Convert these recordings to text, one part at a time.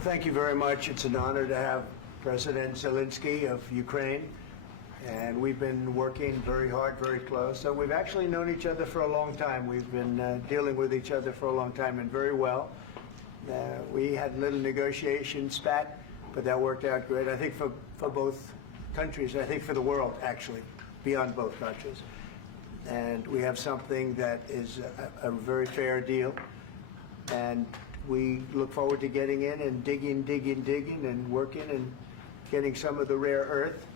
Well, thank you very much. It's an honor to have President Zelensky of Ukraine. And we've been working very hard, very close. So we've actually known each other for a long time. We've been dealing with each other for a long time and very well. We had a little negotiation spat, but that worked out great. I think for both countries, I think for the world, actually, beyond both countries. And we have something that is a very fair deal. And we look forward to getting in and digging and working and getting some of the rare earth.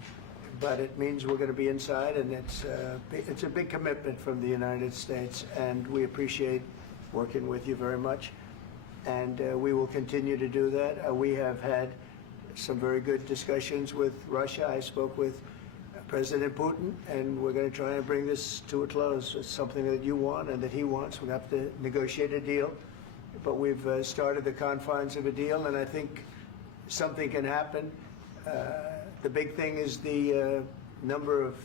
But it means we're going to be inside, and it's a big commitment from the United States, and we appreciate working with you very much. And we will continue to do that. We have had some very good discussions with Russia. I spoke with President Putin, and we're going to try and bring this to a close. It's something that you want and that he wants. We have to negotiate a deal, but we've started the confines of a deal, and I think something can happen. The big thing is the number of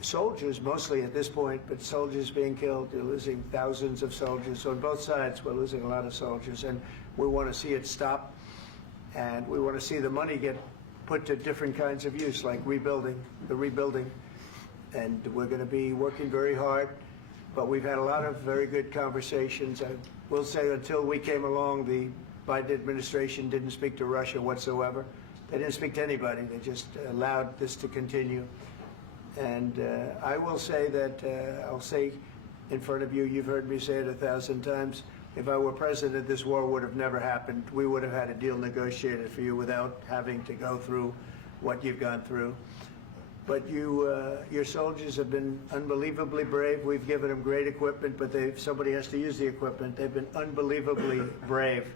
soldiers, mostly at this point, but soldiers being killed. They're losing thousands of soldiers. So on both sides, we're losing a lot of soldiers, and we want to see it stop. And we want to see the money get put to different kinds of use, like rebuilding. And we're going to be working very hard. But we've had a lot of very good conversations. I will say until we came along, the Biden administration didn't speak to Russia whatsoever. They didn't speak to anybody. They just allowed this to continue. And I will say that, I'll say in front of you, you've heard me say it 1,000 times, if I were president, this war would have never happened. We would have had a deal negotiated for you without having to go through what you've gone through. But your soldiers have been unbelievably brave. We've given them great equipment, but somebody has to use the equipment. They've been unbelievably brave.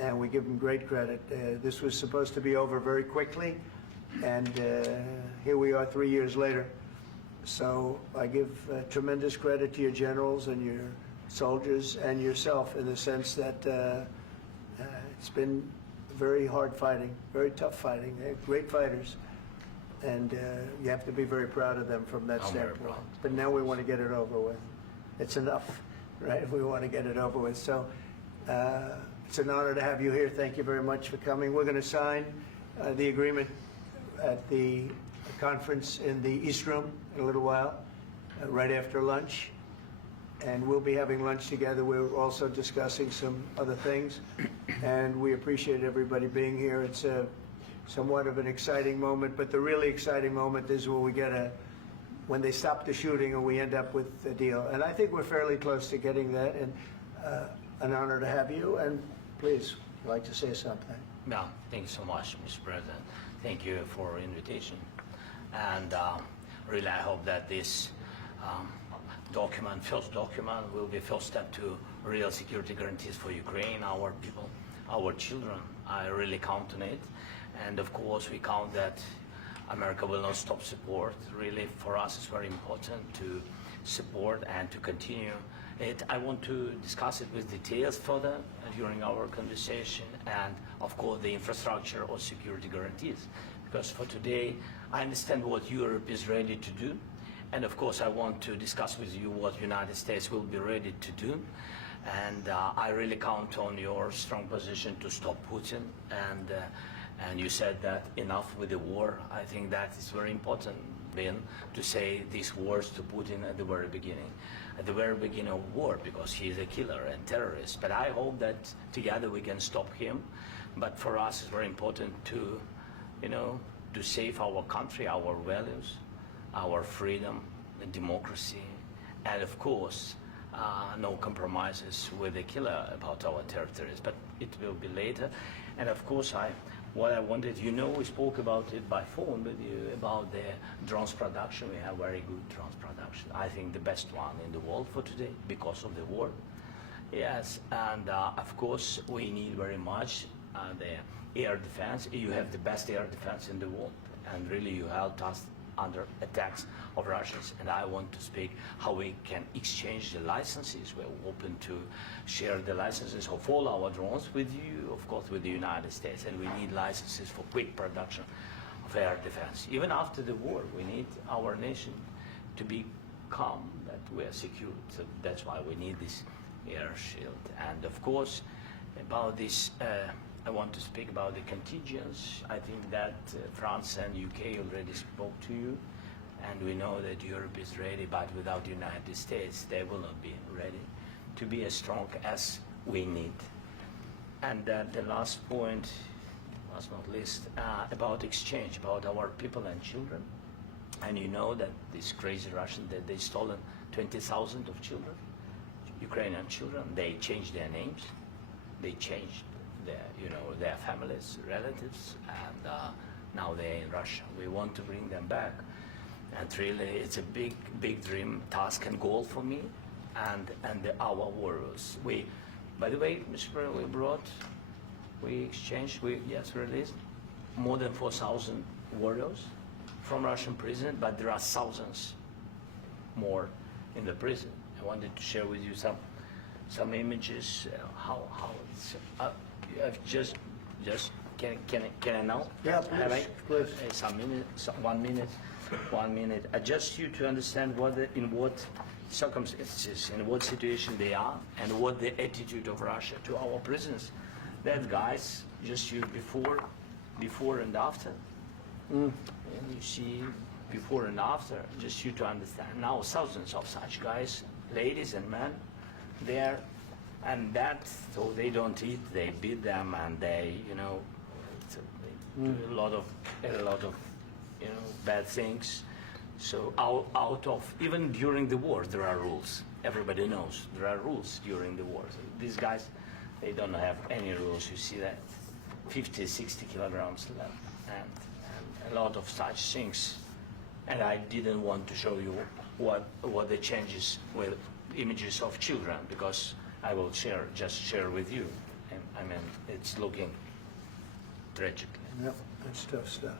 And we give them great credit. This was supposed to be over very quickly, and here we are 3 years later. So I give tremendous credit to your generals and your soldiers and yourself in the sense that it's been very hard fighting, very tough fighting. They're great fighters, and you have to be very proud of them from that standpoint. But now we want to get it over with. It's enough, right? We want to get it over with. So. It's an honor to have you here. Thank you very much for coming. We're going to sign the agreement at the conference in the East Room in a little while, right after lunch. And we'll be having lunch together. We're also discussing some other things. And we appreciate everybody being here. It's somewhat of an exciting moment, but the really exciting moment is when they stop the shooting and we end up with a deal. And I think we're fairly close to getting that. And an honor to have you, and please, I'd like to say something. Yeah, thank you so much, Mr. President. Thank you for the invitation. And really, I hope that this first document, will be a first step to real security guarantees for Ukraine, our people, our children. I really count on it. And of course, we count that America will not stop support. Really, for us, it's very important to support and to continue it. I want to discuss it with details further during our conversation, and of course the infrastructure or security guarantees, because for today I understand what Europe is ready to do, and of course I want to discuss with you what United States will be ready to do. And I really count on your strong position to stop Putin, and you said that enough with the war. I think that is very important, Ben, to say these words to Putin at the very beginning of war, because he is a killer and terrorist. But I hope that together we can stop him. But for us, it's very important to, to save our country, our values, our freedom, and democracy, and of course, no compromises with the killer about our territories. But it will be later. And of course, what I wanted, we spoke about it by phone with you, about the drones production. We have very good drones production. I think the best one in the world for today because of the war. Yes, and of course, we need very much the air defense. You have the best air defense in the world, and really you helped us under attacks of Russians. And I want to speak how we can exchange the licenses. We're open to share the licenses of all our drones with you, of course, with the United States. And we need licenses for quick production of air defense. Even after the war, we need our nation to be calm, that we are secure. So that's why we need this air shield. And of course, about this I want to speak about the contingents. I think that France and UK already spoke to you, and we know that Europe is ready, but without the United States, they will not be ready to be as strong as we need. And the last point, last not least, about exchange, about our people and children. And you know that these crazy Russians, that they stolen 20,000 of children, Ukrainian children. They changed their names, they changed their, their families, relatives, and now they're in Russia. We want to bring them back, and really, it's a big, big dream, task, and goal for me, and our warriors. We, by the way, Mr. President, we exchanged, released more than 4,000 warriors from Russian prison, but there are thousands more in the prison. I wanted to share with you some images. How it's can I now? Yeah, Have I? please. Some minute, 1 minute, 1 minute. Just you to understand in what circumstances, in what situation they are, and what the attitude of Russia to our prisoners. That guys, just you before and after. And you see before and after, just you to understand. Now thousands of such guys, ladies and men, there, and that, so they don't eat, they beat them, and they, they do a lot of, bad things. So out of, even during the war, there are rules. Everybody knows there are rules during the war. So these guys, they don't have any rules. You see that 50, 60 kilograms left, and a lot of such things. And I didn't want to show you what the changes with images of children, because I will just share with you. And I mean, it's looking tragic. Yep, that's tough stuff.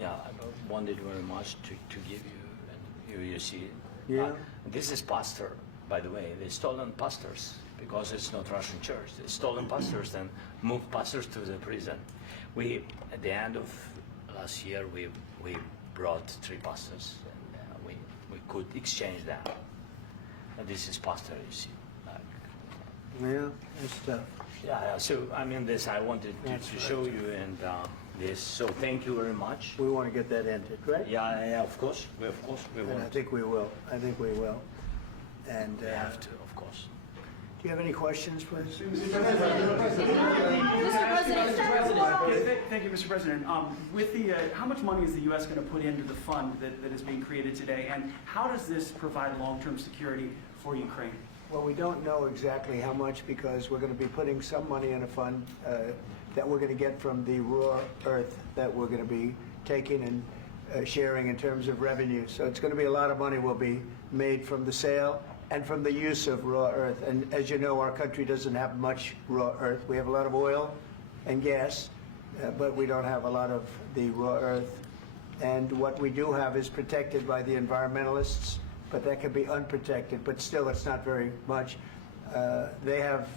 Yeah, I wanted very much to give you, and you see. Yeah. This is pastor, by the way. They stolen pastors, because it's not Russian church. They stolen pastors and moved pastors to the prison. We, at the end of last year, we brought 3 pastors, and we could exchange them. And this is pastor, you see. Yeah, that's tough. Yeah. So I mean, this I wanted to show you, and this. So thank you very much. We want to get that ended, right? Yeah, of course. We And want. I think we will. I think we will. And We have to, of course. do you have any questions, please? Thank you, Mr. President. With the, how much money is the U.S. going to put into the fund that is being created today, and how does this provide long-term security for Ukraine? Well, we don't know exactly how much, because we're going to be putting some money in a fund that we're going to get from the raw earth that we're going to be taking and sharing in terms of revenue. So it's going to be a lot of money will be made from the sale and from the use of raw earth. And as you know, our country doesn't have much raw earth. We have a lot of oil and gas, but we don't have a lot of the raw earth. And what we do have is protected by the environmentalists, but that can be unprotected, but still it's not very much. They have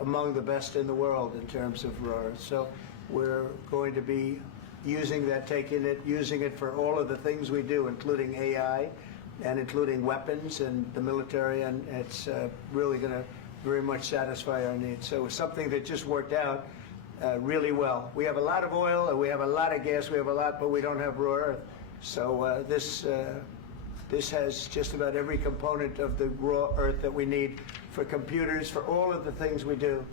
among the best in the world in terms of raw earth. So we're going to be using that, using it for all of the things we do, including AI and including weapons and the military, and it's really going to very much satisfy our needs. So it's something that just worked out really well. We have a lot of oil, and we have a lot of gas, we have a lot, but we don't have raw earth. So this has just about every component of the raw earth that we need for computers, for all of the things we do.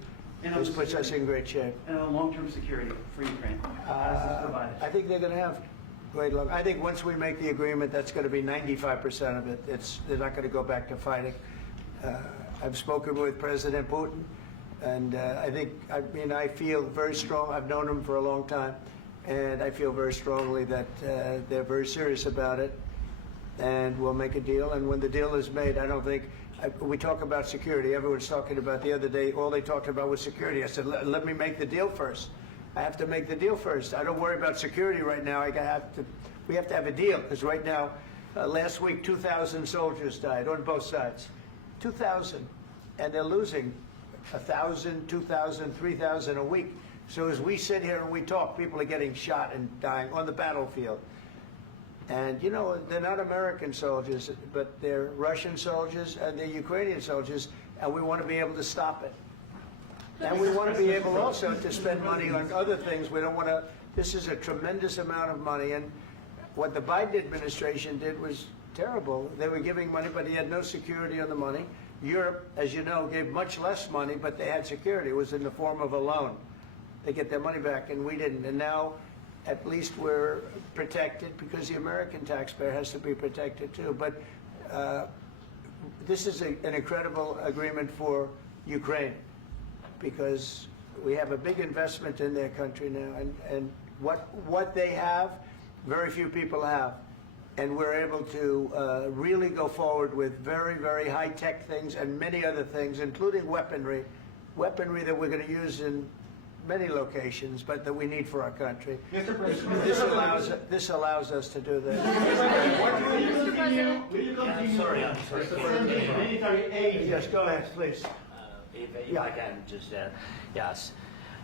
This puts us in great shape. And on long-term security for Ukraine, how does this provide it? I think they're going to have great luck. I think once we make the agreement, that's going to be 95% of it. They're not going to go back to fighting. I've spoken with President Putin, and I feel very strong. I've known him for a long time, and I feel very strongly that they're very serious about it, and we'll make a deal. And when the deal is made, I don't think, we talk about security. Everyone's talking about the other day, all they talked about was security. I said, let me make the deal first. I have to make the deal first. I don't worry about security right now. We have to have a deal, because right now, last week, 2,000 soldiers died on both sides. 2,000, and they're losing 1,000, 2,000, 3,000 a week. So as we sit here and we talk, people are getting shot and dying on the battlefield. And you know, they're not American soldiers, but they're Russian soldiers and they're Ukrainian soldiers, and we want to be able to stop it. And we want to be able also to spend money on other things. We don't want to, this is a tremendous amount of money. And what the Biden administration did was terrible. They were giving money, but he had no security on the money. Europe, as you know, gave much less money, but they had security. It was in the form of a loan. They get their money back, and we didn't. And now, at least we're protected because the American taxpayer has to be protected too. But this is an incredible agreement for Ukraine because we have a big investment in their country now, and what they have, very few people have. And we're able to really go forward with very, very high-tech things and many other things, including weaponry that we're going to use in many locations, but that we need for our country. This allows us to do that. Will you continue? Sorry. Sending military aid? Yes, go ahead, please. If I can just, yes.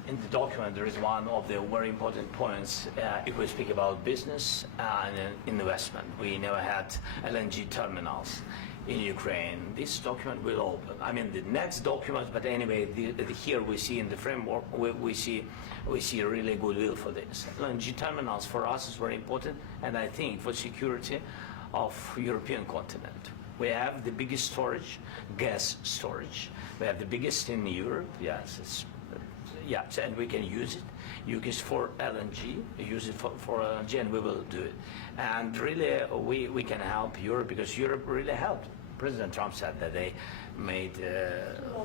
In the document, there is one of the very important points. If we speak about business and investment, we never had LNG terminals in Ukraine. This document will open. I mean, the next document, but anyway, here we see in the framework, we see really goodwill for this. LNG terminals for us is very important, and I think for security of European continent. We have the biggest storage, gas storage. We have the biggest in Europe. Yes, yes, and we can use it. Use it for LNG, use it for LNG, and we will do it. And really, we can help Europe because Europe really helped. President Trump said that they made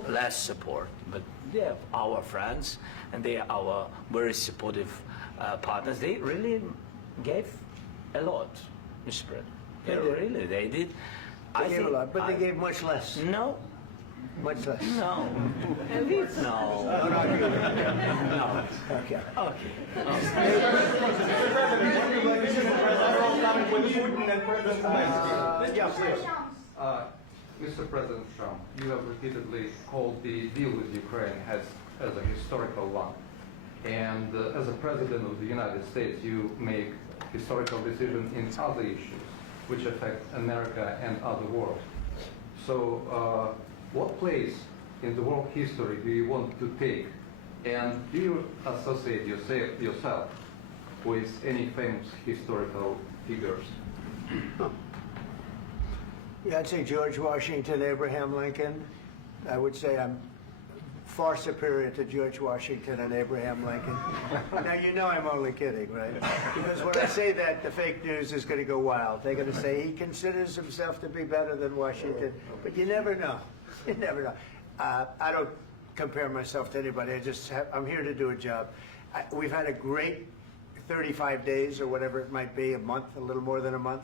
less support, but they are our friends and they are our very supportive partners. They really gave a lot, Mr. President. They did. They gave a lot, but they gave much less. No. Much less. No. No. No. Okay. Mr. President Trump, you have repeatedly called the deal with Ukraine as a historical one. And as a President of the United States, you make historical decisions in other issues which affect America and other world. So what place in the world history do you want to take? And do you associate yourself with any famous historical figures? Yeah, I'd say George Washington, Abraham Lincoln. I would say I'm far superior to George Washington and Abraham Lincoln. Now, you know I'm only kidding, right? Because when I say that, the fake news is going to go wild. They're going to say he considers himself to be better than Washington. But you never know. You never know. I don't compare myself to anybody. I'm here to do a job. We've had a great 35 days or whatever it might be, a month, a little more than a month.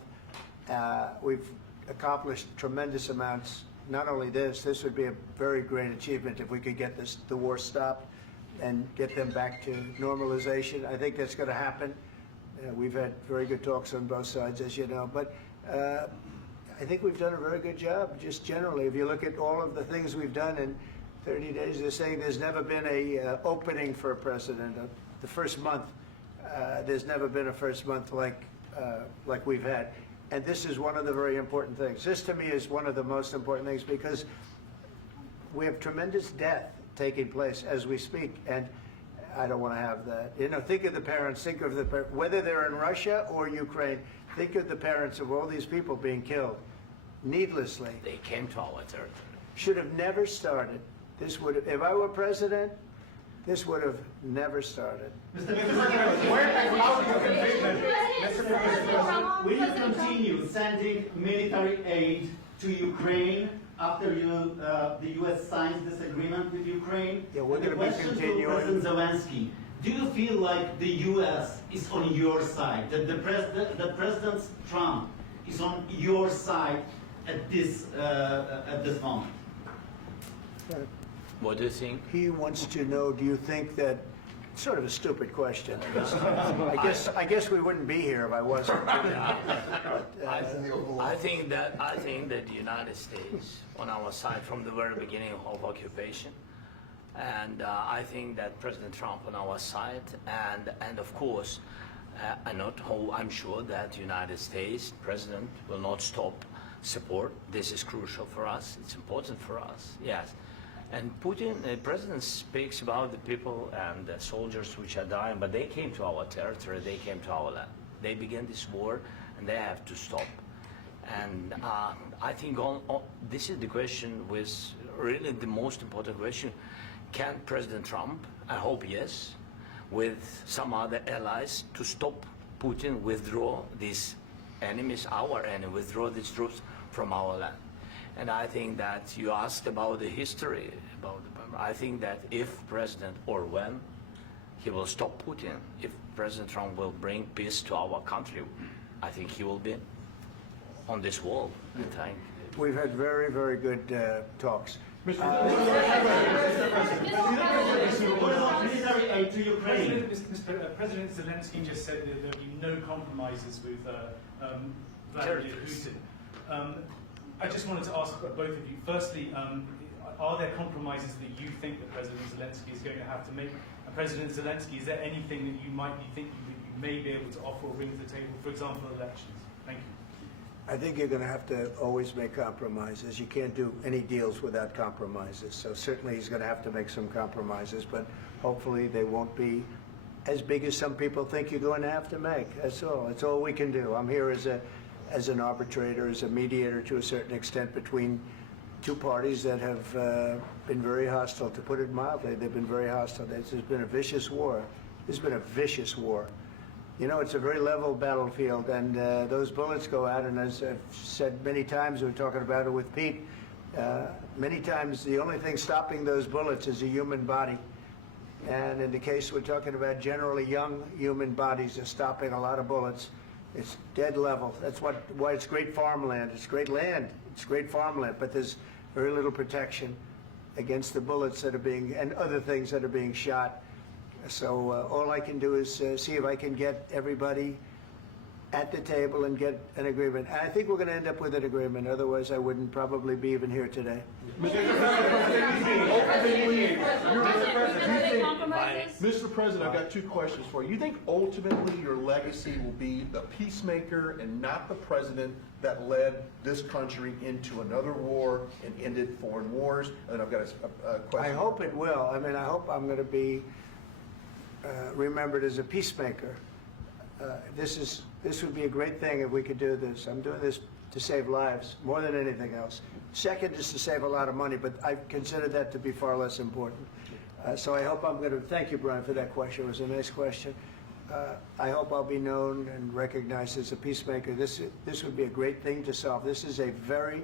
We've accomplished tremendous amounts. Not only this would be a very great achievement if we could get the war stopped and get them back to normalization. I think that's going to happen. We've had very good talks on both sides, as you know. But I think we've done a very good job, just generally. If you look at all of the things we've done in 30 days, they're saying there's never been a opening for a president. The first month, there's never been a first month like we've had. And this is one of the very important things. This, to me, is one of the most important things because we have tremendous death taking place as we speak, and I don't want to have that. You know, think of the parents, whether they're in Russia or Ukraine, think of the parents of all these people being killed needlessly. They came to our territory. Should have never started. This would have, if I were president, this would have never started. Mr. President, will you continue sending military aid to Ukraine after the U.S. signs this agreement with Ukraine? Yeah, we're going to be continuing. To President Zelensky, do you feel like the U.S. is on your side, that President Trump is on your side at this moment? What do you think? He wants to know, do you think that, sort of a stupid question. I guess we wouldn't be here if I wasn't. I think that the United States on our side from the very beginning of occupation, and I think that President Trump on our side, and of course, I'm sure that the United States President will not stop support. This is crucial for us. It's important for us. Yes. And Putin, the president speaks about the people and the soldiers which are dying, but they came to our territory, they came to our land. They began this war, and they have to stop. And I think this is the question, with really the most important question. Can President Trump, I hope yes, with some other allies, to stop Putin, withdraw these enemies, our enemy, withdraw these troops from our land? And I think that you asked about the history, I think that if President, or when, he will stop Putin, if President Trump will bring peace to our country, I think he will be on this wall. We've had very, very good talks. What about military aid to Ukraine? President Zelensky just said that there will be no compromises with Vladimir Putin. I just wanted to ask both of you, firstly, are there compromises that you think that President Zelensky is going to have to make? And President Zelensky, is there anything that you might be thinking that you may be able to offer or bring to the table, for example, elections? Thank you. I think you're going to have to always make compromises. You can't do any deals without compromises. So certainly he's going to have to make some compromises, but hopefully they won't be as big as some people think you're going to have to make. That's all. That's all we can do. I'm here as an arbitrator, as a mediator to a certain extent between two parties that have been very hostile, to put it mildly. They've been very hostile. There's been a vicious war. There's been a vicious war. You know, it's a very level battlefield, and those bullets go out, and as I've said many times, we were talking about it with Pete, many times the only thing stopping those bullets is a human body. And in the case we're talking about, generally young human bodies are stopping a lot of bullets. It's dead level. That's why it's great farmland. It's great land. It's great farmland, but there's very little protection against the bullets that are being, and other things that are being shot. So all I can do is see if I can get everybody at the table and get an agreement. And I think we're going to end up with an agreement. Otherwise, I wouldn't probably be even here today. Mr. President, I've got two questions for you. You think ultimately your legacy will be the peacemaker and not the president that led this country into another war and ended foreign wars? And I've got a question. I hope it will. I mean, I hope I'm going to be remembered as a peacemaker. This would be a great thing if we could do this. I'm doing this to save lives more than anything else. Second is to save a lot of money, but I consider that to be far less important. So I hope I'm going to, thank you, Brian, for that question. It was a nice question. I hope I'll be known and recognized as a peacemaker. This would be a great thing to solve. This is a very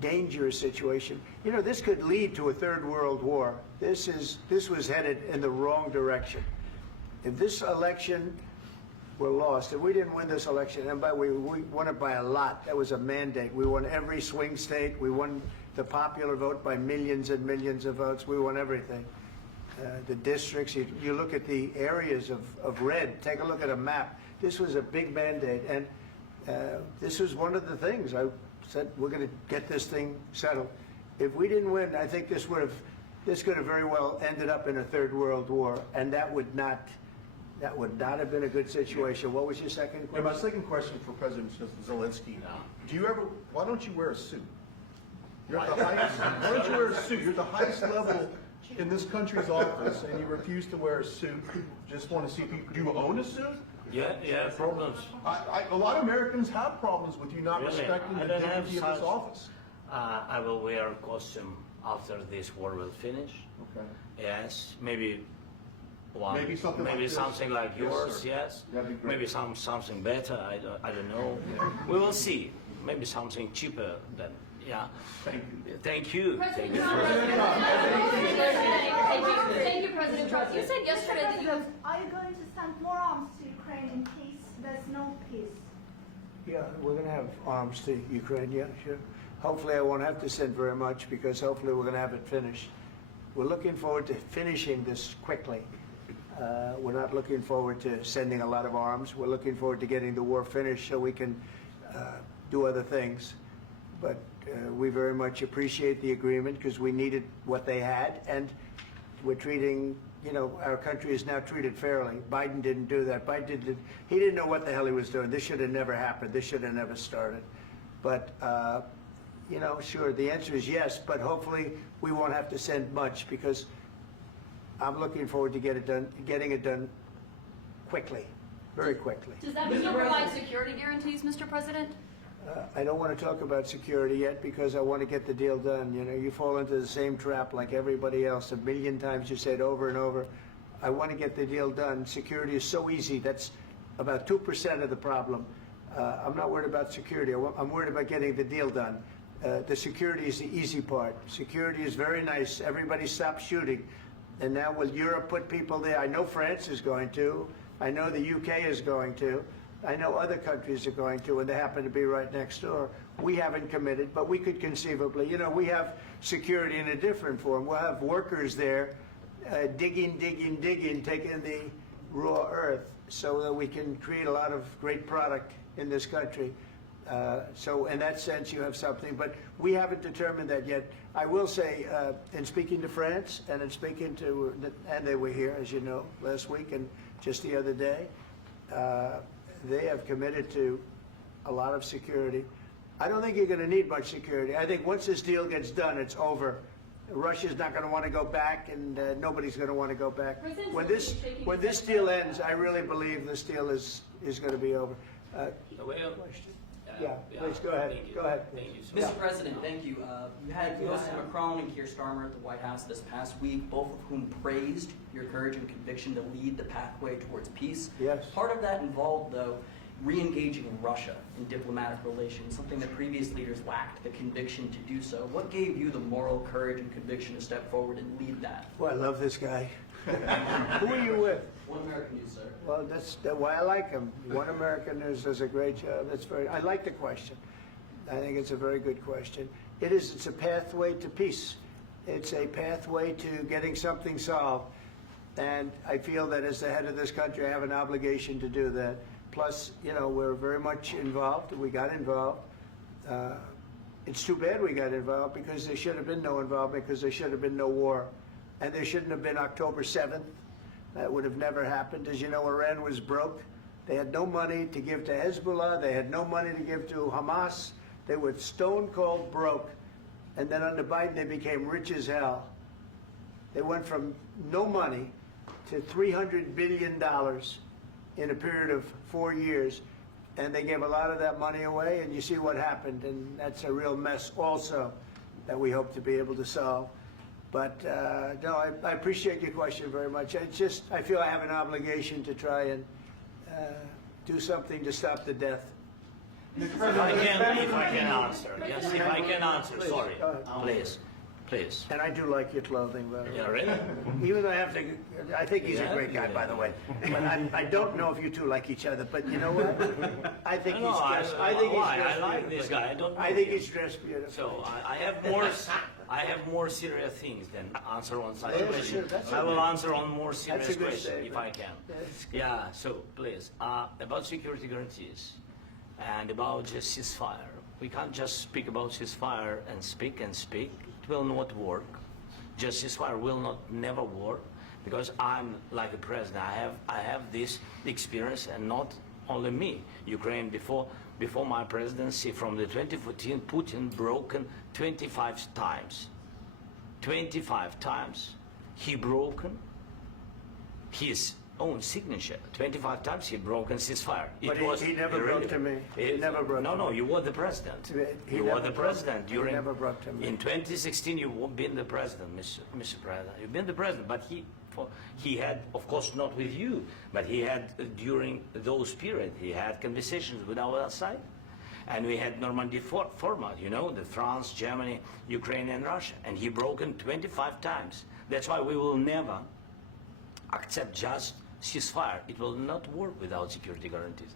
dangerous situation. You know, this could lead to a third world war. This was headed in the wrong direction. If this election were lost, if we didn't win this election, and we won it by a lot, that was a mandate. We won every swing state. We won the popular vote by millions and millions of votes. We won everything. The districts, you look at the areas of red, take a look at a map. This was a big mandate, and this was one of the things. I said, we're going to get this thing settled. If we didn't win, I think this could have very well ended up in a third world war, and that would not have been a good situation. What was your second question? My second question for President Zelensky. Why don't you wear a suit? You're at the highest, why don't you wear a suit? You're at the highest level in this country's office, and you refuse to wear a suit. Just want to see people. Do you own a suit? Yeah, problems. A lot of Americans have problems with you not respecting the dignity of this office. I will wear a costume after this war will finish. Okay. Yes, maybe one. Maybe something like this. Something like yours. sir. Yes. That'd be great. Maybe something better. I don't know. We will see. Maybe something cheaper than. Yeah. Thank you. Thank you. President Trump. Thank you, President Trump. You said yesterday that you have. Are you going to send more arms to Ukraine in case there's no peace? Yeah, we're going to have arms to Ukraine, yeah, sure. Hopefully I won't have to send very much, because hopefully we're going to have it finished. We're looking forward to finishing this quickly. We're not looking forward to sending a lot of arms. We're looking forward to getting the war finished so we can do other things. But we very much appreciate the agreement, because we needed what they had, and we're treating, you know, our country is now treated fairly. Biden didn't do that. He didn't know what the hell he was doing. This should have never happened. This should have never started. But, you know, sure, the answer is yes, but hopefully we won't have to send much because I'm looking forward to getting it done quickly, very quickly. Does that mean you'll provide security guarantees, Mr. President? I don't want to talk about security yet because I want to get the deal done. You know, you fall into the same trap like everybody else. A million times you say it over and over. I want to get the deal done. Security is so easy. That's about 2% of the problem. I'm not worried about security. I'm worried about getting the deal done. The security is the easy part. Security is very nice. Everybody stopped shooting. And now will Europe put people there? I know France is going to. I know the UK is going to. I know other countries are going to, and they happen to be right next door. We haven't committed, but we could conceivably. You know, we have security in a different form. We'll have workers there digging, taking the raw earth so that we can create a lot of great product in this country. So in that sense, you have something, but we haven't determined that yet. I will say, in speaking to France and in speaking to, and they were here, as you know, last week and just the other day, they have committed to a lot of security. I don't think you're going to need much security. I think once this deal gets done, it's over. Russia's not going to want to go back, and nobody's going to want to go back. When this deal ends, I really believe this deal is going to be over. Yeah, please go ahead. Thank you. Go ahead. Thank you so Mr. President, thank you. You had Mr. Macron and Keir Starmer at the White House this past week, both of whom praised your courage and conviction to lead the pathway towards peace. Yes. Part of that involved, though, re-engaging Russia in diplomatic relations, something that previous leaders lacked the conviction to do so. What gave you the moral courage and conviction to step forward and lead that? Well, I love this guy. Who are you with? One American News, sir. Well, that's why I like him. One American News does a great job. I like the question. I think it's a very good question. It's a pathway to peace. It's a pathway to getting something solved. And I feel that as the head of this country, I have an obligation to do that. Plus, you know, we're very much involved. We got involved. It's too bad we got involved because there should have been no involvement because there should have been no war. And there shouldn't have been October 7th. That would have never happened. As you know, Iran was broke. They had no money to give to Hezbollah. They had no money to give to Hamas. They were stone cold broke. And then under Biden, they became rich as hell. They went from no money to $300 billion in a period of 4 years. And they gave a lot of that money away, and you see what happened. And that's a real mess also that we hope to be able to solve. But no, I appreciate your question very much. I feel I have an obligation to try and do something to stop the death. If I can answer, yes, if I can answer, Please, sorry, go ahead. please. And I do like your clothing, by the way. Yeah, really? Even though I think he's a Yeah? great guy, by the way. But I don't know if you two like each other. But you know what? I think he's dressed. I like this guy. I don't know I think him. he's dressed beautiful. So I have more serious things than answer on such Yeah, question. sure, that's I will okay. answer on more serious That's a good question if statement. I can. That's good. Yeah. So please, about security guarantees and about just ceasefire. We can't just speak about ceasefire and speak and speak. It will not work. Just ceasefire will never work because I'm like a president. I have this experience, and not only me. Ukraine before my presidency, from the 2014, Putin broken 25 times. 25 times he broken his own signature. 25 times he broken ceasefire. But he never broke to me. He never broke to No, me. you were the president. He You never were the broke- president he during. never broke to me. In 2016, you've been the president, Mr. President. You've been the president, but he had, of course, not with you, but he had during those periods, he had conversations with our side. And we had Normandy format, you know, the France, Germany, Ukraine, and Russia. And he broken 25 times. That's why we will never accept just ceasefire. It will not work without security guarantees.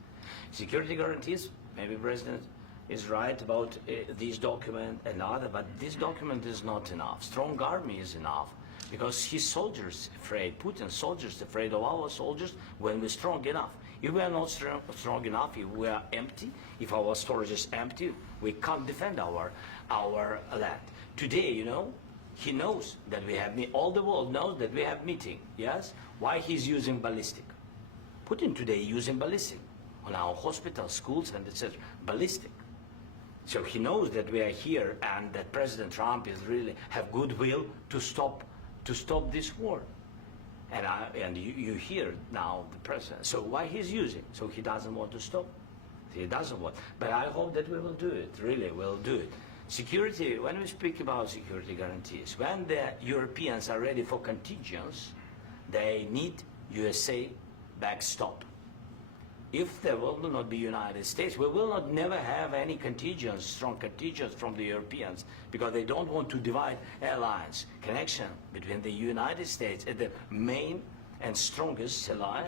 Security guarantees, maybe President is right about this document and other, but this document is not enough. Strong army is enough because his soldiers afraid, Putin's soldiers afraid of our soldiers when we're strong enough. If we are not strong enough, if we are empty, if our storage is empty, we can't defend our land. Today, you know, he knows that we have, all the world knows that we have meeting, yes? Why he's using ballistic? Putin today using ballistic on our hospitals, schools, and etc. Ballistic. So he knows that we are here and that President Trump is really have goodwill to stop this war. And you hear now the president. So why he's using? So he doesn't want to stop. He doesn't want. But I hope that we will do it. Really, we'll do it. Security. When we speak about security guarantees, when the Europeans are ready for contingents, they need USA backstop. If there will not be United States, we will not never have any contingents, strong contingents from the Europeans, because they don't want to divide alliance, connection between the United States and the main and strongest ally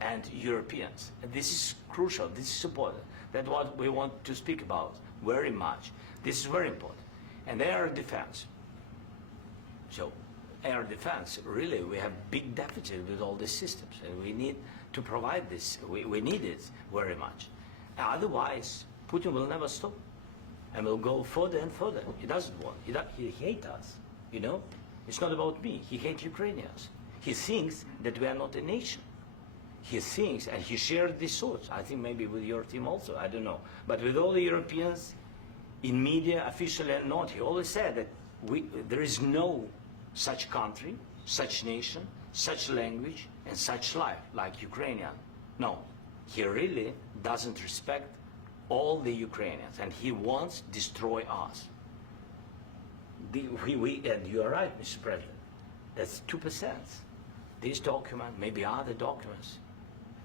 and Europeans. And this is crucial, this is important. That's what we want to speak about very much. This is very important. And air defense. So air defense, really, we have big deficit with all these systems, and we need to provide this. We need it very much. Otherwise, Putin will never stop, and will go further and further. He doesn't want. He hates us. You know, it's not about me. He hates Ukrainians. He thinks that we are not a nation. He thinks, and he shared these thoughts. I think maybe with your team also. I don't know, but with all the Europeans, in media, officially and not, he always said that there is no such country, such nation, such language, and such life like Ukrainian. No, he really doesn't respect all the Ukrainians, and he wants to destroy us. And you are right, Mr. President. That's 2%. This document, maybe other documents,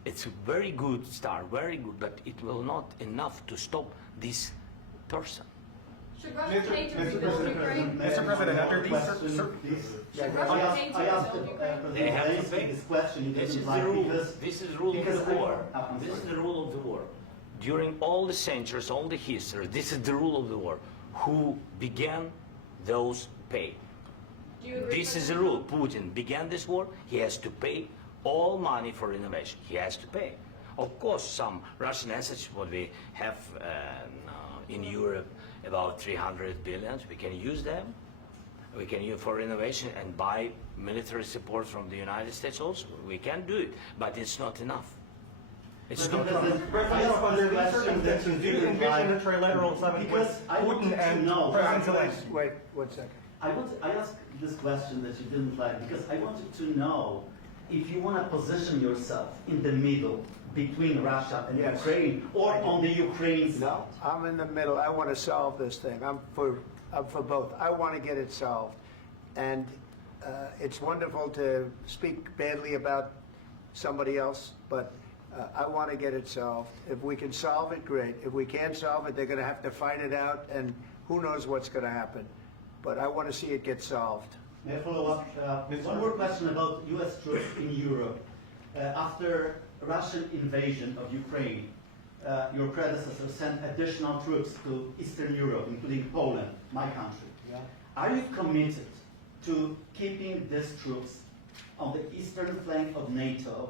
it's a very good start, very good, but it will not enough to stop this person. Should Russia pay to rebuild Ukraine? Mr. President, after these Should Russia pay to I asked rebuild Ukraine? They have to Zelensky pay. this question. He This doesn't is the like rule. because This is the rule of because the war. I'm This is sorry. the rule of the war. During all the centuries, all the history, this is the rule of the war. Who began, those pay. Do you agree This with is the that? rule. Putin began this war. He has to pay all money for innovation. He has to pay. Of course, some Russian assets, what we have in Europe, about 300 billion, we can use them. We can use for innovation and buy military support from the United States also. We can do it, but it's not enough. It's not enough. I asked Under this these question that circumstances, do you you didn't envision a like, trilateral summit because with I wanted Putin to and know. President Zelensky? Wait 1 second. I asked this question that you didn't like because I wanted to know if you want to position yourself in the middle between Russia and Yes. Ukraine or on the Ukraine side. No, I'm in the middle. I want to solve this thing. I'm for both. I want to get it solved. And it's wonderful to speak badly about somebody else, but I want to get it solved. If we can solve it, great. If we can't solve it, they're going to have to fight it out, and who knows what's going to happen. But I want to see it get solved. May I follow up? One more question about U.S. troops in Europe. After Russian invasion of Ukraine, your predecessor sent additional troops to Eastern Europe, including Poland, my country. Yeah. Are you committed to keeping these troops on the eastern flank of NATO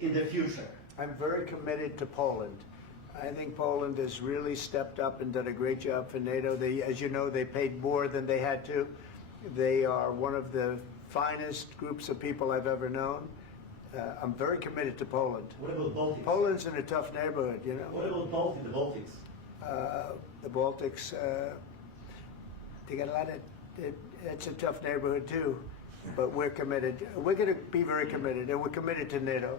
in the future? I'm very committed to Poland. I think Poland has really stepped up and done a great job for NATO. They, as you know, they paid more than they had to. They are one of the finest groups of people I've ever known. I'm very committed to Poland. What about Baltics? Poland's in a tough neighborhood, you know. What about the Baltics? The Baltics, they got a lot of, it's a tough neighborhood too, but we're committed. We're going to be very committed, and we're committed to NATO.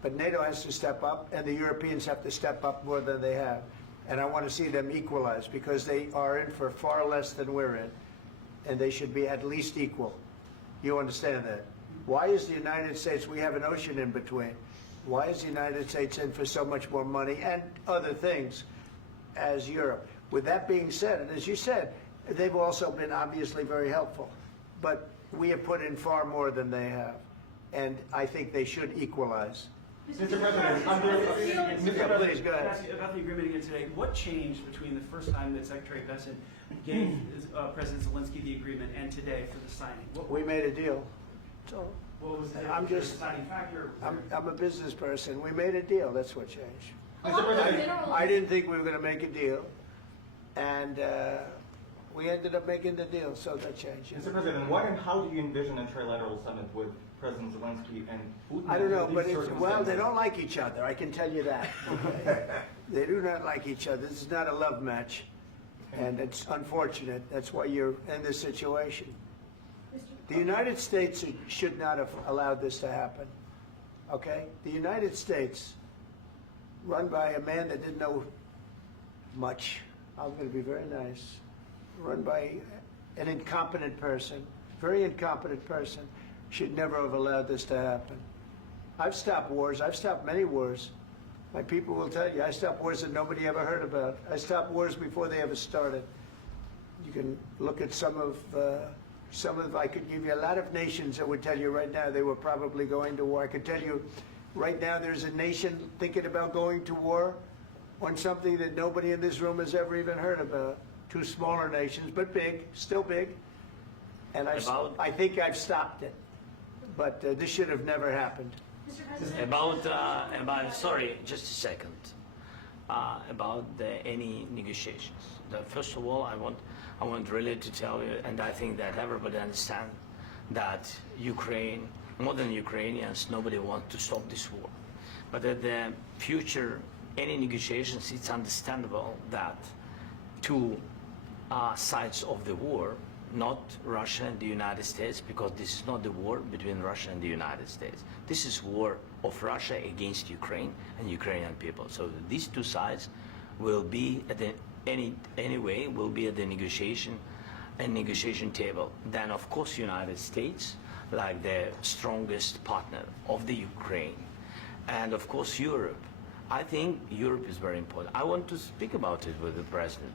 But NATO has to step up, and the Europeans have to step up more than they have. And I want to see them equalize, because they are in for far less than we're in, and they should be at least equal. You understand that? Why is the United States, we have an ocean in between, why is the United States in for so much more money and other things as Europe? With that being said, and as you said, they've also been obviously very helpful, but we have put in far more than they have, and I think they should equalize. Mr. President, Please, go ahead. About the agreement again today, what changed between the first time that Secretary Vance gave President Zelensky the agreement and today for the signing? We made a deal. So What was the I'm just- deciding factor? I'm a business person. We made a deal. That's what changed. Along with mineral- I didn't think we were going to make a deal, and We ended up making the deal, so that changed. Mr. President, what and how do you envision a trilateral summit with President Zelensky and Putin? I don't know, in but these well, they circumstances? don't like each other. I can tell you that. Okay? They do not like each other. This is not a love match, and it's unfortunate. That's why you're in this situation. The United States should not have allowed this to happen. Okay? The United States, run by a man that didn't know much. I'm going to be very nice. Run by an incompetent person, very incompetent person, should never have allowed this to happen. I've stopped wars. I've stopped many wars. My people will tell you, I stopped wars that nobody ever heard about. I stopped wars before they ever started. You can look at some of, I could give you a lot of nations that would tell you right now they were probably going to war. I could tell you right now there's a nation thinking about going to war on something that nobody in this room has ever even heard about. Two smaller nations, but big, still big. And I think I've stopped it. But this should have never happened. Mr. President. Sorry, just a second. About any negotiations. First of all, I want really to tell you, and I think that everybody understands that Ukraine, more than Ukrainians, nobody wants to stop this war. But at the future, any negotiations, it's understandable that two sides of the war, not Russia and the United States, because this is not the war between Russia and the United States. This is war of Russia against Ukraine and Ukrainian people. So these two sides will be at the will be at the negotiation table. Then of course United States, like the strongest partner of the Ukraine, and of course Europe. I think Europe is very important. I want to speak about it with the President.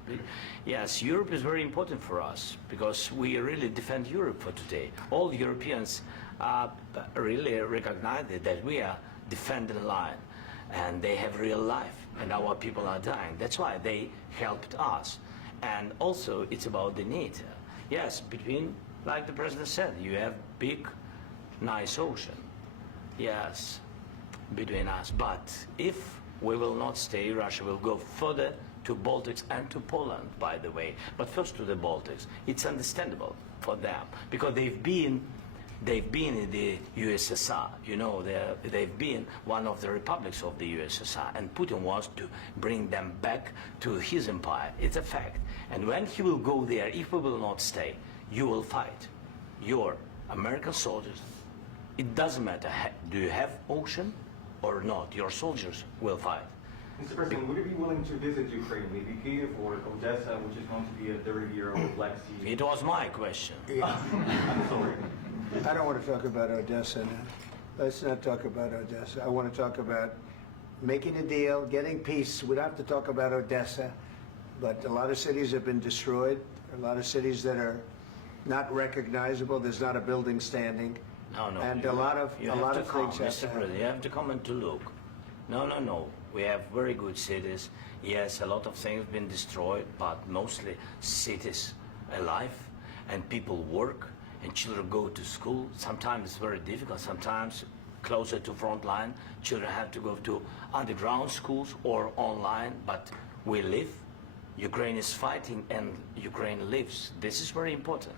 Yes, Europe is very important for us because we really defend Europe for today. All Europeans really recognize that we are defending the line and they have real life and our people are dying. That's why they helped us. And also it's about the NATO. Yes, between, like the President said, you have big, nice ocean. Yes, between us. But if we will not stay, Russia will go further to Baltics and to Poland, by the way. But first to the Baltics. It's understandable for them because they've been in the USSR. You know, they've been one of the republics of the USSR, and Putin wants to bring them back to his empire. It's a fact. And when he will go there, if we will not stay, you will fight. Your American soldiers, it doesn't matter, do you have ocean or not, your soldiers will fight. Mr. President, would you be willing to visit Ukraine, maybe Kiev or Odessa, which is going to be at the Riviera or Black Sea? It was my question. I'm sorry. I don't want to talk about Odessa now. Let's not talk about Odessa. I want to talk about making a deal, getting peace. We don't have to talk about Odessa, but a lot of cities have been destroyed. A lot of cities that are not recognizable. There's not a building standing. No. And a lot of things have to happen. You have to come and to look. No. We have very good cities. Yes, a lot of things have been destroyed, but mostly cities alive and people work and children go to school. Sometimes it's very difficult. Sometimes closer to front line, children have to go to underground schools or online, but we live. Ukraine is fighting and Ukraine lives. This is very important.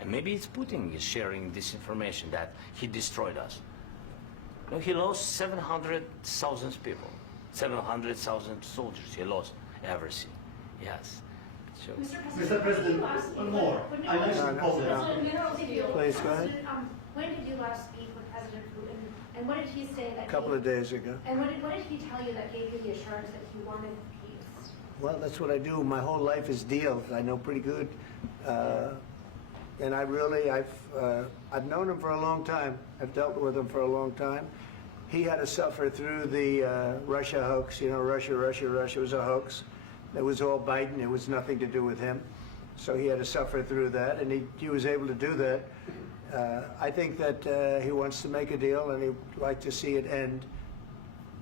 And maybe it's Putin is sharing this information that he destroyed us. No, he lost 700,000 people, 700,000 soldiers. He lost everything. Yes. So. Mr. President, one more. I mentioned Poland. Please, go ahead. When did you last speak with President Putin, and what did he say that? A couple of days ago. And what did he tell you that gave you the assurance that he wanted peace? Well, that's what I do. My whole life is deals. I know pretty good. And I've known him for a long time. I've dealt with him for a long time. He had to suffer through the Russia hoax. You know, Russia was a hoax. It was all Biden. It was nothing to do with him. So he had to suffer through that, and he was able to do that. I think that he wants to make a deal, and he'd like to see it end.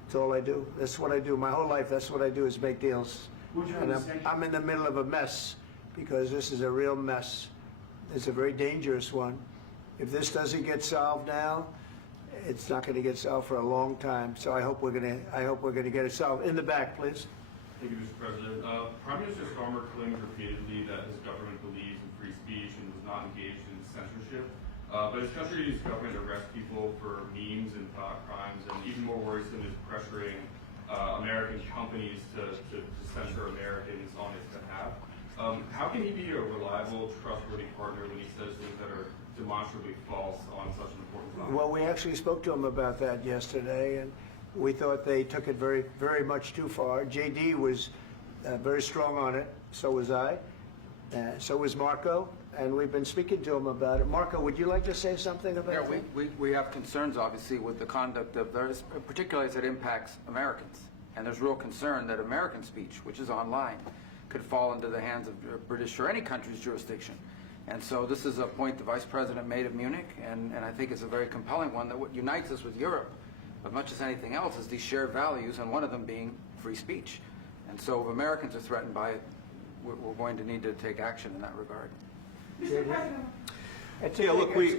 That's all I do. That's what I do. My whole life, that's what I do is make deals. And I'm in the middle of a mess because this is a real mess. It's a very dangerous one. If this doesn't get solved now, it's not going to get solved for a long time. So I hope we're going to get it solved. In the back, please. Thank you, Mr. President. Prime Minister Starmer claimed repeatedly that his government believes in free speech and was not engaged in censorship. But his country's government arrests people for memes and thought crimes, and even more worrisome is pressuring American companies to censor Americans on his behalf. How can he be a reliable, trustworthy partner when he says things that are demonstrably false on such an important topic? Well, we actually spoke to him about that yesterday, and we thought they took it very, very much too far. JD was very strong on it. So was I. So was Marco. And we've been speaking to him about it. Marco, would you like to say something about that? We have concerns, obviously, with the conduct of those, particularly as it impacts Americans. And there's real concern that American speech, which is online, could fall into the hands of British or any country's jurisdiction. And so this is a point the Vice President made of Munich, and I think it's a very compelling one, that what unites us with Europe, as much as anything else, is these shared values, and one of them being free speech. And so if Americans are threatened by it, we're going to need to take action in that regard. Mr. President.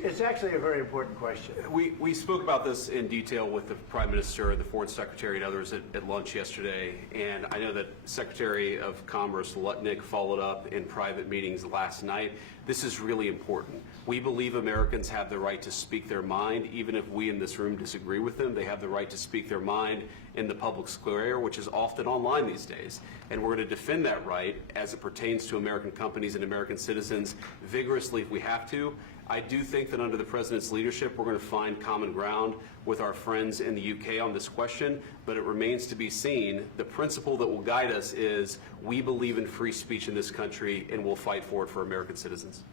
It's actually a very important question. We spoke about this in detail with the Prime Minister, the Foreign Secretary, and others at lunch yesterday, and I know that Secretary of Commerce Lutnick followed up in private meetings last night. This is really important. We believe Americans have the right to speak their mind, even if we in this room disagree with them. They have the right to speak their mind in the public square, which is often online these days. And we're going to defend that right as it pertains to American companies and American citizens vigorously if we have to. I do think that under the President's leadership, we're going to find common ground with our friends in the UK on this question, but it remains to be seen. The principle that will guide us is we believe in free speech in this country, and we'll fight for it for American citizens.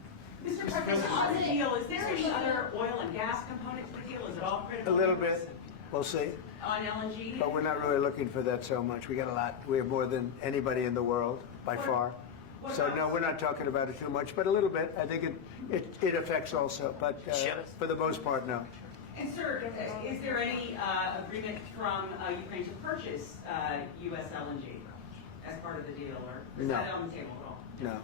Mr. President, on the deal, is there any other oil and gas component to the deal? Is it all critical? A little bit. We'll see. On LNG? But we're not really looking for that so much. We got a lot. We have more than anybody in the world, by far. So no, we're not talking about it too much, but a little bit. I think it affects also, but for the most part, no. And sir, is there any agreement from Ukraine to purchase U.S. LNG as part of the deal, or is that on the table at all? No,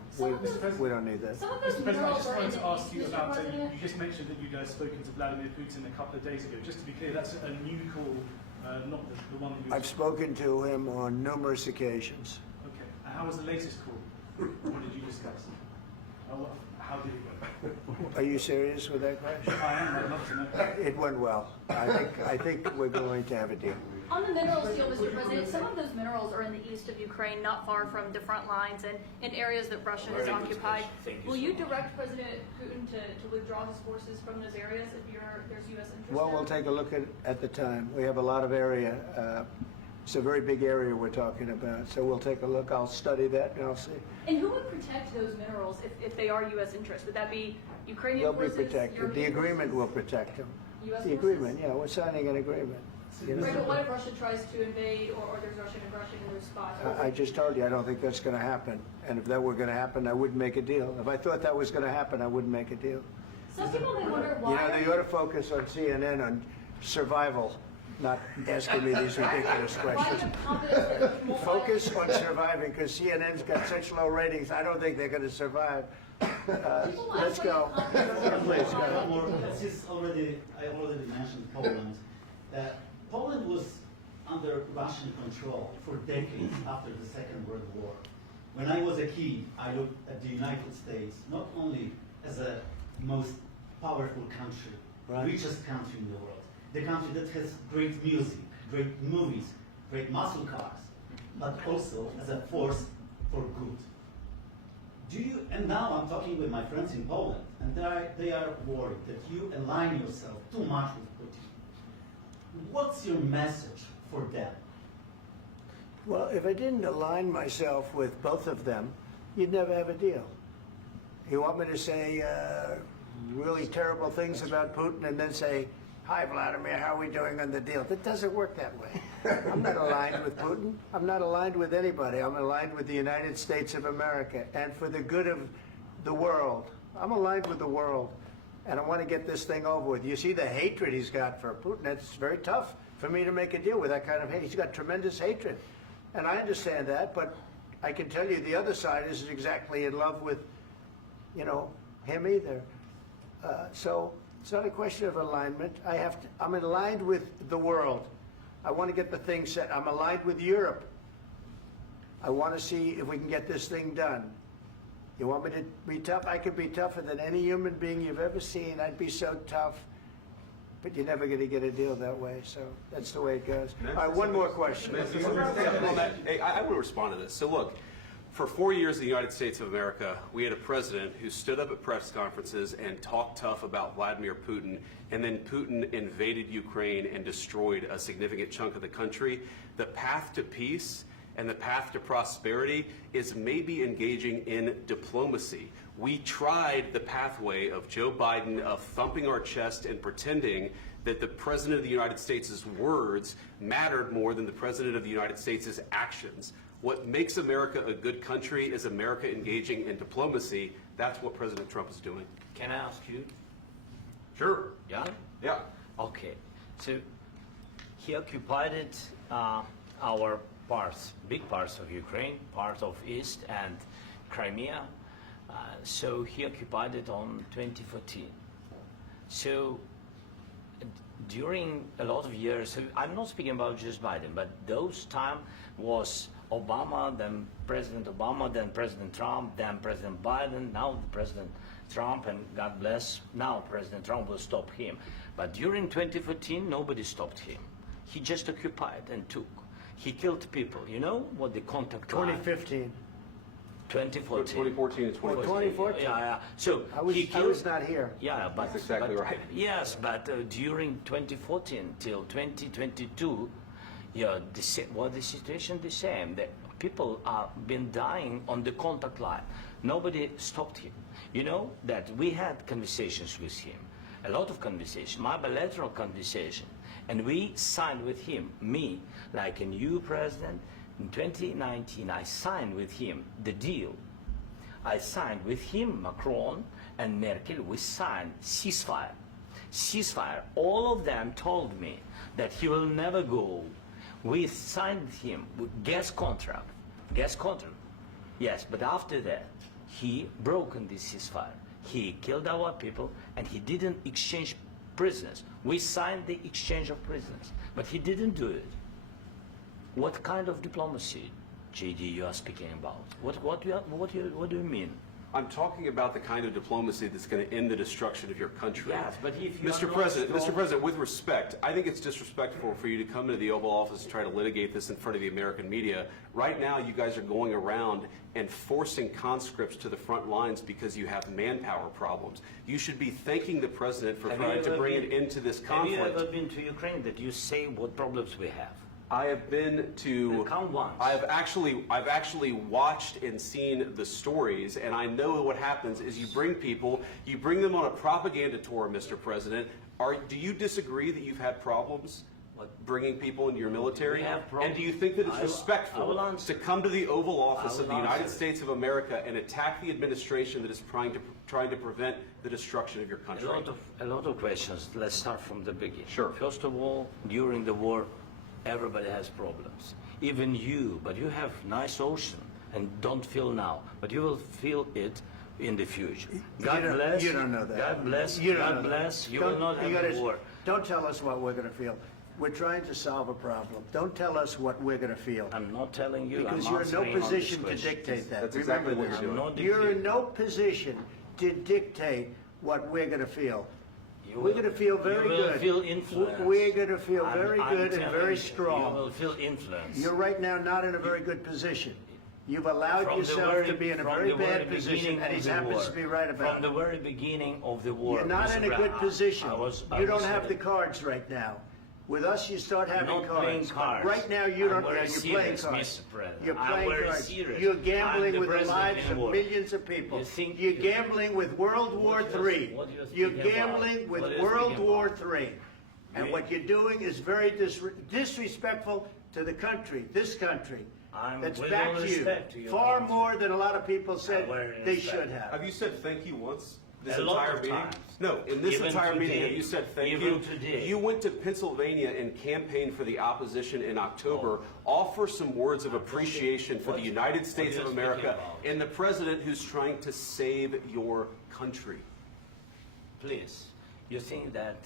we don't need that. Mr. President, I just wanted to ask you about, you just mentioned that you'd spoken to Vladimir Putin a couple of days ago. Just to be clear, that's a new call, not the one that you... I've spoken to him on numerous occasions. Okay. And how was the latest call? What did you discuss? How did it go? Are you serious with that question? I am. I'd love to know. It went well. I think we're going to have a deal. On the minerals deal, Mr. President, some of those minerals are in the east of Ukraine, not far from the front lines and in areas that Russia has occupied. Will you direct President Putin to withdraw his forces from those areas if there's U.S. interest? Well, we'll take a look at the time. We have a lot of area. It's a very big area we're talking about, so we'll take a look. I'll study that and I'll see. And who would protect those minerals if they are U.S. interest? Would that be Ukrainian forces? They'll be protected. The agreement will protect them. U.S. The agreement, yeah, we're signing an agreement. You know? Right, but what if Russia tries to invade or there's Russian aggression in those spots? I just told you, I don't think that's going to happen. And if that were going to happen, I wouldn't make a deal. If I thought that was going to happen, I wouldn't make a deal. Some people may wonder why... You know, they ought to focus on CNN on survival, not asking me these ridiculous questions. Focus on surviving, because CNN's got such low ratings, I don't think they're going to survive. Let's go. Please, go. I already mentioned Poland. Poland was under Russian control for decades after the Second World War. When I was a kid, I looked at the United States not only as a most powerful country, richest country in the world, the country that has great music, great movies, great muscle cars, but also as a force for good. And now I'm talking with my friends in Poland, and they are worried that you align yourself too much with Putin. What's your message for them? Well, if I didn't align myself with both of them, you'd never have a deal. You want me to say really terrible things about Putin and then say, "Hi, Vladimir, how are we doing on the deal?" That doesn't work that way. I'm not aligned with Putin. I'm not aligned with anybody. I'm aligned with the United States of America and for the good of the world. I'm aligned with the world, and I want to get this thing over with. You see the hatred he's got for Putin. It's very tough for me to make a deal with that kind of hate. He's got tremendous hatred, and I understand that, but I can tell you the other side isn't exactly in love with, him either. So it's not a question of alignment. I'm aligned with the world. I want to get the thing set. I'm aligned with Europe. I want to see if we can get this thing done. You want me to be tough? I could be tougher than any human being you've ever seen. I'd be so tough. But you're never going to get a deal that way, so that's the way it goes. All right, one more question. Hey, I want to respond to this. So look, for 4 years in the United States of America, we had a president who stood up at press conferences and talked tough about Vladimir Putin, and then Putin invaded Ukraine and destroyed a significant chunk of the country. The path to peace and the path to prosperity is maybe engaging in diplomacy. We tried the pathway of Joe Biden of thumping our chest and pretending that the President of the United States' words mattered more than the President of the United States' actions. What makes America a good country is America engaging in diplomacy. That's what President Trump is doing. Can I ask you? Sure. Yeah? Yeah. Okay. So he occupied our parts, big parts of Ukraine, part of East and Crimea. So he occupied it on 2014. So during a lot of years, so I'm not speaking about just Biden, but those time was Obama, then President Obama, then President Trump, then President Biden, now President Trump, and God bless, now President Trump will stop him. But during 2014, nobody stopped him. He just occupied and took. He killed people. You know what the contact line? 2015. 2014 2014. and 2014. 2014. Yeah. So I was not here. Yeah, but that's exactly right. Yes, but during 2014 till 2022, yeah, the situation the same. The people are been dying on the contact line. Nobody stopped him. You know that we had conversations with him, a lot of conversations, my bilateral conversation, and we signed with him, me, like a new president. In 2019, I signed with him the deal. I signed with him, Macron and Merkel, we signed ceasefire. Ceasefire. All of them told me that he will never go. We signed with him with gas contract. Gas contract. Yes, but after that, he broken this ceasefire. He killed our people and he didn't exchange prisoners. We signed the exchange of prisoners, but he didn't do it. What kind of diplomacy, JD, you are speaking about? What do you mean? I'm talking about the kind of diplomacy that's going to end the destruction of your country. Yes, but if you Mr. President, with respect, I think it's disrespectful for you to come into the Oval Office and try to litigate this in front of the American media. Right now, you guys are going around and forcing conscripts to the front lines because you have manpower problems. You should be thanking the President for trying to bring it into this conflict. Have you ever been to Ukraine that you say what problems we have? I have been to. Count once. I've actually watched and seen the stories, and I know what happens is you bring them on a propaganda tour, Mr. President. Do you disagree that you've had problems bringing people into your military? And do you think that it's respectful to come to the Oval Office of the United States of America and attack the administration that is trying to prevent the destruction of your country? A lot of questions. Let's start from the beginning. Sure. First of all, during the war, everybody has problems. Even you, but you have nice ocean and don't feel now, but you will feel it in the future. God bless. You don't know that. God bless. You don't God know bless. that. You will not have a war. Don't tell us what we're going to feel. We're trying to solve a problem. Don't tell us what we're going to feel. I'm not telling you. Because I'm you're in no answering on position this to question. dictate that. That's exactly what you're doing. You're in no position to dictate what we're going to feel. We're going to feel very good. You will feel influence. We're going to feel very I'm good and telling very you, strong. You will feel influence. You're right now not in a very good position. You've allowed yourself to be in a very bad position, and he happens to be right about it. From the very beginning of the war. You're not in a good position. You don't have the the cards right now. With us, you start having not cards. playing cards. Right now, you don't. I'm very You're playing serious, cards. Mr. President. You're I'm playing very cards. serious. You're I'm gambling the with the president lives in of war. millions of people. You think You're you- gambling with World War III. what you're You're speaking gambling about? with What you're World speaking War about? III. And You- what you're doing is very disrespectful to the country, this country. That's with back all to you. respect to your Far country. more than a lot of people said very they respect. should have. Have you said thank you once? This A lot entire of meeting? times. No, in this Even entire meeting, today. have you said thank Even you? today. You went to Pennsylvania and campaigned for the opposition in October. Offer some words of appreciation for the United States what of are you speaking America about? and the president who's trying to save your country. Please, you think that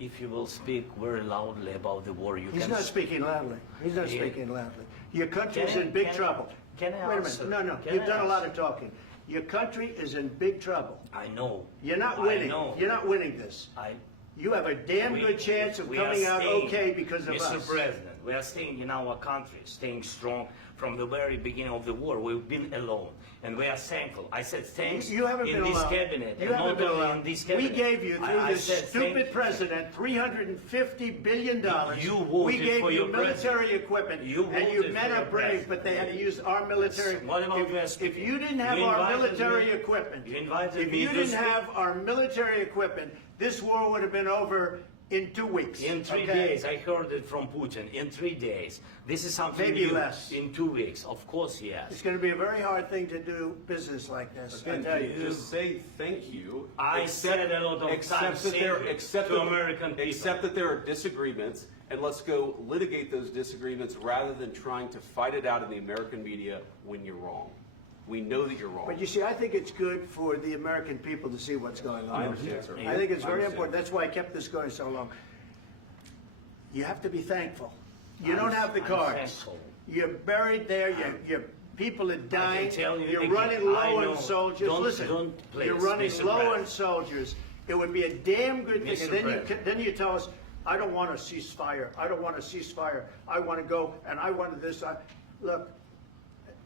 if you will speak very loudly about the war, you He's can... not speaking loudly. He's not Yeah. speaking loudly. Your country's Can I- in big can I- trouble. Can I Wait a answer? minute. No. Can You've I done a lot answer? of talking. Your country is in big trouble. I know. You're not I winning. know. You're not winning this. You have a damn good chance of we coming are out staying, okay because of Mr. us. President, we are staying in our country, staying strong from the very beginning of the war. We've been alone, and we are thankful. I said thanks You haven't in been this alone. cabinet, You and haven't not been only alone. in this We cabinet. gave you, through I this said stupid thank you. president, $350 billion. You voted we gave for you your military president. equipment, You and you voted men for are your brave, president. but they had to use our military. What about US If people? you didn't have You our invited military me- equipment, You invited if me you to didn't speak. have our military equipment, this war would have been over in 2 weeks. In 3 okay? days, I heard it from Putin. In 3 days, this is something Maybe new. less. In 2 weeks, of course, yes. It's going to be a very hard thing to do business like this. I Again, tell you. just say thank you. I said a lot of times that there, thank you accept to that- American people. Accept that there are disagreements, and let's go litigate those disagreements rather than trying to fight it out in the American media when you're wrong. We know that you're wrong. But you see, I think it's good for the American people to see what's going on. I understand, sir. I think it's I very understand. important. That's why I kept this going so long. You have to be thankful. You don't have the I'm cards. thankful. You're buried there. Your people are dying. tell you You're again, running I low know. on soldiers. Don't- Listen, don't please, you're running Mr. low on President. soldiers. It would be a damn good thing. Mr. And then President. then you tell us, I don't want a ceasefire. I don't want a ceasefire. I want to go and I want this. Look,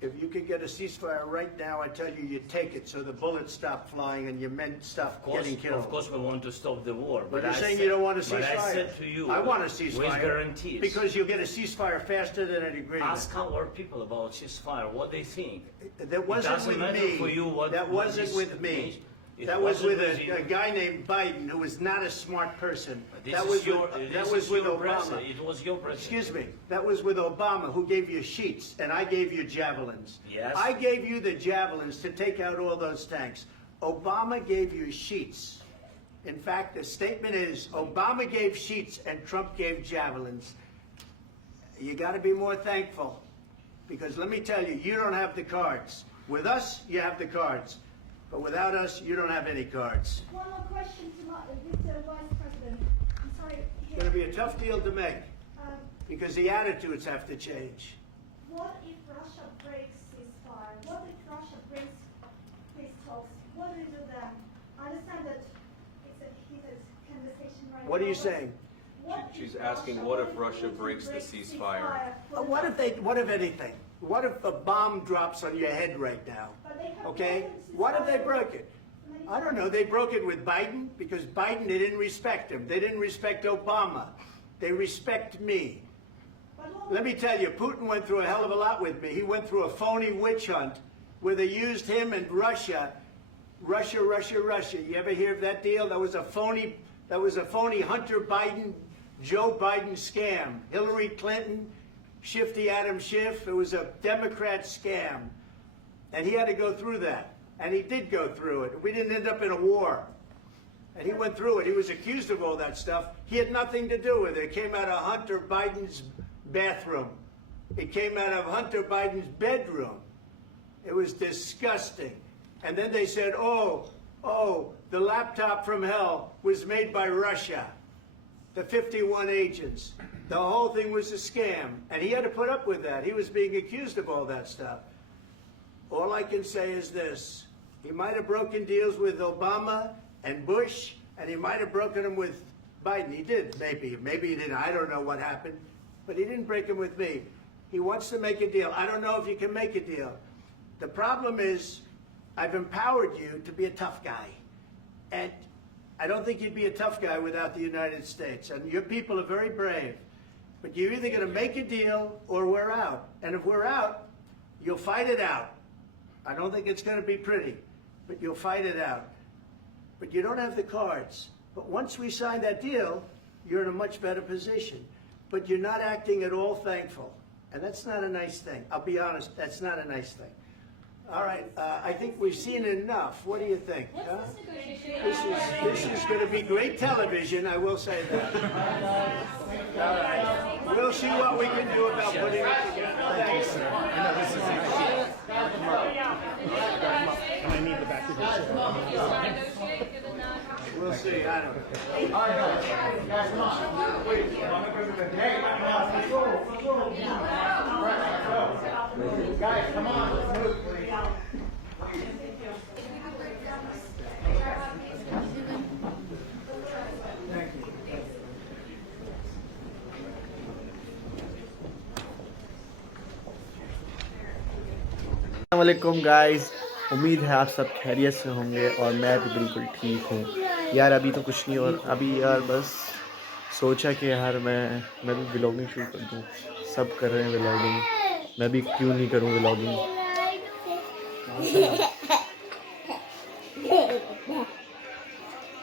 if you could get a ceasefire right now, I tell you, you take it so the bullets stop flying and your men stop getting killed. Of course, we want to stop the war. But you're I saying said- you don't want a ceasefire. But I said to you, I want a ceasefire. with guarantees. Because you'll get a ceasefire faster than an agreement. Ask our people about ceasefire, what they think. That wasn't it doesn't with matter me. for you what That what wasn't is with me. nation. It That was wasn't with you. a guy named Biden who was not a smart person. This That is was your, with, this that is was with your Obama. president. It was your president. Excuse me. That was with Obama, who gave you sheets, and I gave you javelins. Yes. I gave you the javelins to take out all those tanks. Obama gave you sheets. In fact, the statement is Obama gave sheets and Trump gave javelins. You got to be more thankful, because let me tell you, you don't have the cards. With us, you have the cards. But without us, you don't have any cards. One more question to Mr. Vice President. I'm sorry. It's going to be a tough deal to make, Um, because the attitudes have to change. what if Russia breaks ceasefire? What if Russia breaks peace talks? What do we do then? I understand that it's a heated conversation right now. What are you but saying? what She's if asking, what if Russia breaks the ceasefire? What if anything? What if a bomb drops on your head right now? But they have Okay? broken What if they ceasefire broke it? many I don't know. They broke it with Biden because Biden, they didn't respect him. They didn't respect Obama. They respect me. Let me tell you, Putin went through a hell of a lot with me. He went through a phony witch hunt where they used him and Russia. Russia. You ever hear of that deal? That was a phony Hunter Biden, Joe Biden scam. Hillary Clinton, Shifty Adam Schiff. It was a Democrat scam. And he had to go through that. And he did go through it. We didn't end up in a war. And he went through it. He was accused of all that stuff. He had nothing to do with it. It came out of Hunter Biden's bathroom. It came out of Hunter Biden's bedroom. It was disgusting. And then they said, oh, the laptop from hell was made by Russia. The 51 agents. The whole thing was a scam. And he had to put up with that. He was being accused of all that stuff. All I can say is this. He might have broken deals with Obama and Bush, and he might have broken them with Biden. He did, maybe. Maybe he didn't. I don't know what happened. But he didn't break them with me. He wants to make a deal. I don't know if you can make a deal. The problem is, I've empowered you to be a tough guy. And I don't think you'd be a tough guy without the United States. And your people are very brave. But you're either going to make a deal or we're out. And if we're out, you'll fight it out. I don't think it's going to be pretty, but you'll fight it out. But you don't have the cards. But once we sign that deal, you're in a much better position. But you're not acting at all thankful. And that's not a nice thing. I'll be honest, that's not a nice thing. All right, I think we've seen enough. What do you think? Huh? This is going to be great television, I will say that. All right. We'll see what we can do about putting it together. Thanks. And I need the back of your Negotiate, given that. We'll see. I don't know. All right, guys, come on. Wait, hey, let's go. Guys, come on. Let's move, please. अस्सलामुअलैकुम guys, उम्मीद है आप सब खैरियत से होंगे और मैं भी बिल्कुल ठीक हूँ। यार अभी तो कुछ नहीं, और अभी यार बस सोचा कि यार मैं भी व्लॉगिंग शुरू कर दूँ। सब कर रहे हैं व्लॉगिंग, मैं भी क्यों नहीं करूँ व्लॉगिंग।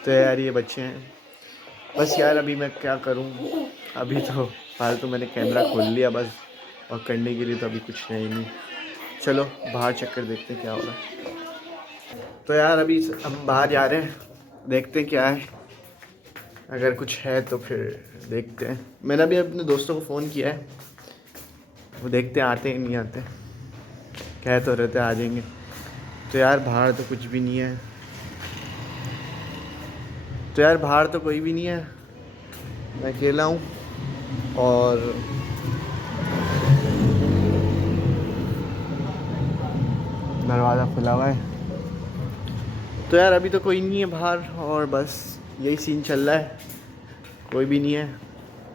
तो यार ये बच्चे हैं बस। यार अभी मैं क्या करूँ, अभी तो फालतू मैंने कैमरा खोल लिया बस, और करने के लिए तो अभी कुछ है ही नहीं। चलो बाहर चक्कर देखते हैं क्या हो रहा है। तो यार अभी हम बाहर जा रहे हैं, देखते हैं क्या है। अगर कुछ है तो फिर देखते हैं। मैंने अभी अपने दोस्तों को फ़ोन किया है, वो देखते हैं आते हैं नहीं आते। कह तो रहते आ जाएंगे। तो यार बाहर तो कुछ भी नहीं है। तो यार बाहर तो कोई भी नहीं है, मैं अकेला हूँ। और दरवाज़ा खुला हुआ है। तो यार अभी तो कोई नहीं है बाहर, और बस यही सीन चल रहा है। कोई भी नहीं है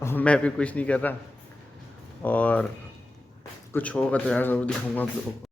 और मैं भी कुछ नहीं कर रहा। और कुछ होगा तो यार ज़रूर दिखाऊंगा आप लोगों को।